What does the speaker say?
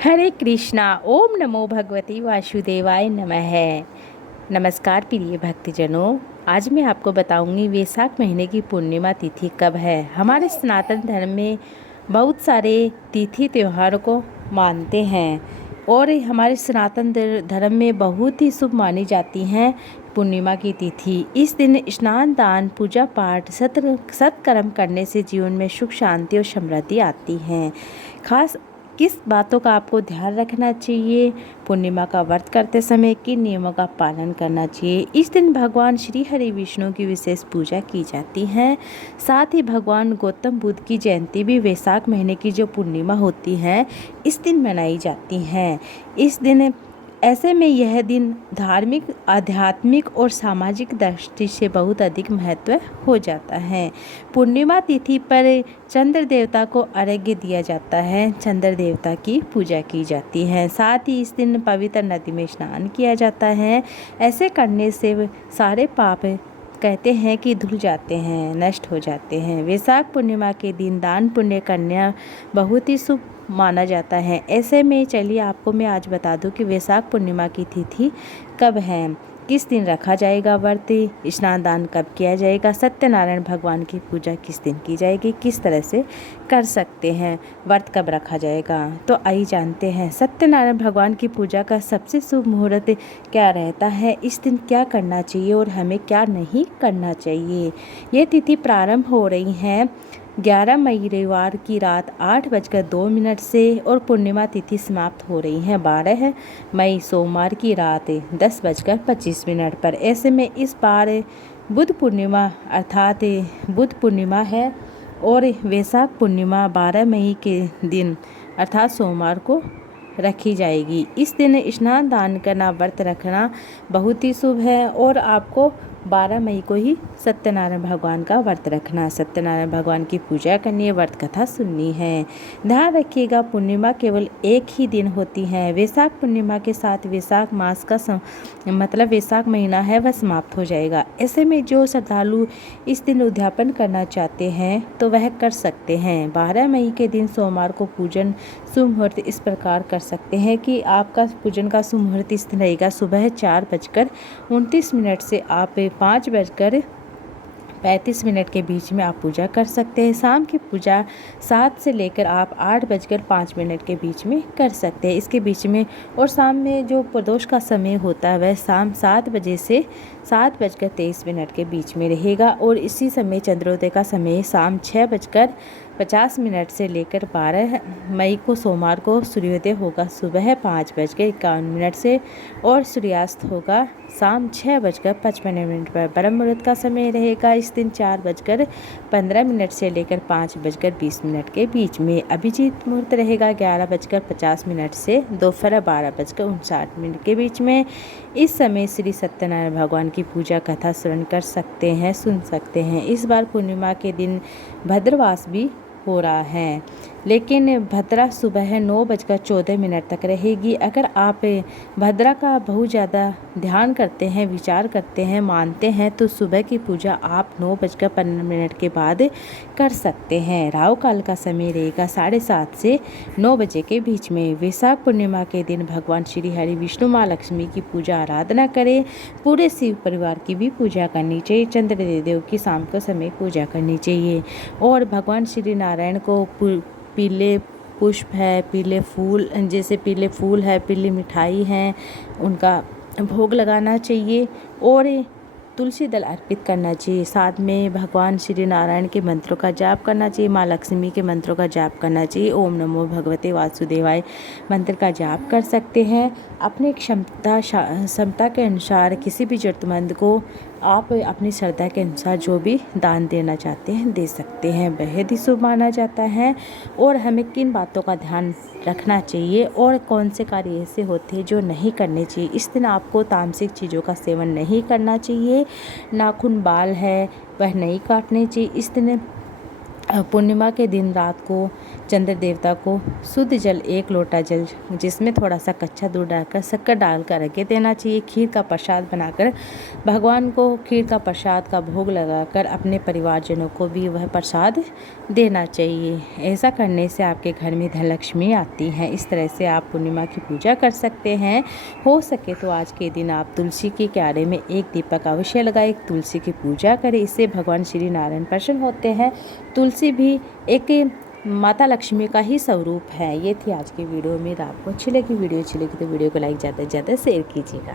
हरे कृष्णा। ओम नमो भगवते वासुदेवाय नमः। नमस्कार प्रिय भक्तजनों, आज मैं आपको बताऊंगी वैशाख महीने की पूर्णिमा तिथि कब है। हमारे सनातन धर्म में बहुत सारे तिथि त्योहारों को मानते हैं और हमारे सनातन धर्म में बहुत ही शुभ मानी जाती हैं पूर्णिमा की तिथि। इस दिन स्नान, दान, पूजा पाठ, सत्कर्म करने से जीवन में सुख, शांति और समृद्धि आती हैं। खास किस बातों का आपको ध्यान रखना चाहिए, पूर्णिमा का व्रत करते समय किन नियमों का पालन करना चाहिए। इस दिन भगवान श्री हरि विष्णु की विशेष पूजा की जाती है। साथ ही भगवान गौतम बुद्ध की जयंती भी वैशाख महीने की जो पूर्णिमा होती है इस दिन मनाई जाती है। इस दिन ऐसे में यह दिन धार्मिक, आध्यात्मिक और सामाजिक दृष्टि से बहुत अधिक महत्व हो जाता है। पूर्णिमा तिथि पर चंद्र देवता को अर्घ्य दिया जाता है, चंद्र देवता की पूजा की जाती है। साथ ही इस दिन पवित्र नदी में स्नान किया जाता है। ऐसे करने से सारे पाप कहते हैं कि धुल जाते हैं, नष्ट हो जाते हैं। वैशाख पूर्णिमा के दिन दान पुण्य करना बहुत ही शुभ माना जाता है। ऐसे में चलिए आपको मैं आज बता दूं कि वैशाख पूर्णिमा की तिथि कब है, किस दिन रखा जाएगा व्रत, स्नान दान कब किया जाएगा, सत्यनारायण भगवान की पूजा किस दिन की जाएगी, किस तरह से कर सकते हैं, व्रत कब रखा जाएगा। तो आइए जानते हैं सत्यनारायण भगवान की पूजा का सबसे शुभ मुहूर्त क्या रहता है, इस दिन क्या करना चाहिए और हमें क्या नहीं करना चाहिए। ये तिथि प्रारंभ हो रही है 11 मई रविवार की रात 8:02 से और पूर्णिमा तिथि समाप्त हो रही है 12 मई सोमवार की रात 10:25 पर। ऐसे में इस बार बुद्ध पूर्णिमा अर्थात बुद्ध पूर्णिमा है और वैशाख पूर्णिमा 12 मई के दिन अर्थात सोमवार को रखी जाएगी। इस दिन स्नान दान करना, व्रत रखना बहुत ही शुभ है और आपको 12 मई को ही सत्यनारायण भगवान का व्रत रखना, सत्यनारायण भगवान की पूजा करनी है, व्रत कथा सुननी है। ध्यान रखिएगा पूर्णिमा केवल एक ही दिन होती है। वैशाख पूर्णिमा के साथ वैशाख मास का मतलब वैशाख महीना है वह समाप्त हो जाएगा। ऐसे में जो श्रद्धालु इस दिन उद्यापन करना चाहते हैं तो वह कर सकते हैं। 12 मई के दिन सोमवार को पूजन शुभ मुहूर्त इस प्रकार कर सकते हैं कि आपका पूजन का शुभ मुहूर्त इस दिन रहेगा सुबह 4:29 से आप 5:35 के बीच में आप पूजा कर सकते हैं। शाम की पूजा 7 से लेकर आप 8:05 के बीच में कर सकते हैं, इसके बीच में। और शाम में जो प्रदोष का समय होता है वह शाम 7 बजे से 7:23 के बीच में रहेगा और इसी समय चंद्रोदय का समय शाम 6:50 से लेकर 12 मई को सोमवार को सूर्योदय होगा सुबह 5:51 से और सूर्यास्त होगा शाम 6:55 पर। ब्रह्म मुहूर्त का समय रहेगा इस दिन 4:15 से लेकर 5:20 के बीच में। अभिजीत मुहूर्त रहेगा 11:50 से दोपहर 12:59 के बीच में। इस समय श्री सत्यनारायण भगवान की पूजा कथा श्रवण कर सकते हैं, सुन सकते हैं। इस बार पूर्णिमा के दिन भद्रवास भी हो रहा है, लेकिन भद्रा सुबह 9:14 तक रहेगी। अगर आप भद्रा का बहुत ज़्यादा ध्यान करते हैं, विचार करते हैं, मानते हैं तो सुबह की पूजा आप 9:15 के बाद कर सकते हैं। राहु काल का समय रहेगा 7:30 से 9 बजे के बीच में। वैशाख पूर्णिमा के दिन भगवान श्री हरि विष्णु माँ लक्ष्मी की पूजा आराधना करें। पूरे शिव परिवार की भी पूजा करनी चाहिए। चंद्रदेव की शाम को समय पूजा करनी चाहिए और भगवान श्री नारायण को पीले पुष्प है, पीले फूल, जैसे पीले फूल है, पीली मिठाई है, उनका भोग लगाना चाहिए और तुलसी दल अर्पित करना चाहिए। साथ में भगवान श्री नारायण के मंत्रों का जाप करना चाहिए, माँ लक्ष्मी के मंत्रों का जाप करना चाहिए। ओम नमो भगवते वासुदेवाय मंत्र का जाप कर सकते हैं। अपनी क्षमता के अनुसार किसी भी जरूरतमंद को आप अपनी श्रद्धा के अनुसार जो भी दान देना चाहते हैं दे सकते हैं, बेहद ही शुभ माना जाता है। और हमें किन बातों का ध्यान रखना चाहिए और कौन से कार्य ऐसे होते हैं जो नहीं करने चाहिए। इस दिन आपको तामसिक चीज़ों का सेवन नहीं करना चाहिए। नाखून, बाल है वह नहीं काटने चाहिए। इस दिन पूर्णिमा के दिन रात को चंद्र देवता को शुद्ध जल 1 लोटा जल जिसमें थोड़ा सा कच्चा दूध डालकर शक्कर डालकर रख देना चाहिए। खीर का प्रसाद बनाकर भगवान को खीर का प्रसाद का भोग लगाकर अपने परिवारजनों को भी वह प्रसाद देना चाहिए। ऐसा करने से आपके घर में धनलक्ष्मी आती है। इस तरह से आप पूर्णिमा की पूजा कर सकते हैं। हो सके तो आज के दिन आप तुलसी के क्यारे में 1 दीपक अवश्य लगाएं, पूजा करें। इससे भगवान श्री नारायण प्रसन्न होते हैं। तुलसी भी एक माता लक्ष्मी का ही स्वरूप है। ये थी आज की वीडियो। मेरा आपको अच्छी लगी, वीडियो अच्छी लगी तो वीडियो को लाइक ज़्यादा से ज़्यादा शेयर कीजिएगा।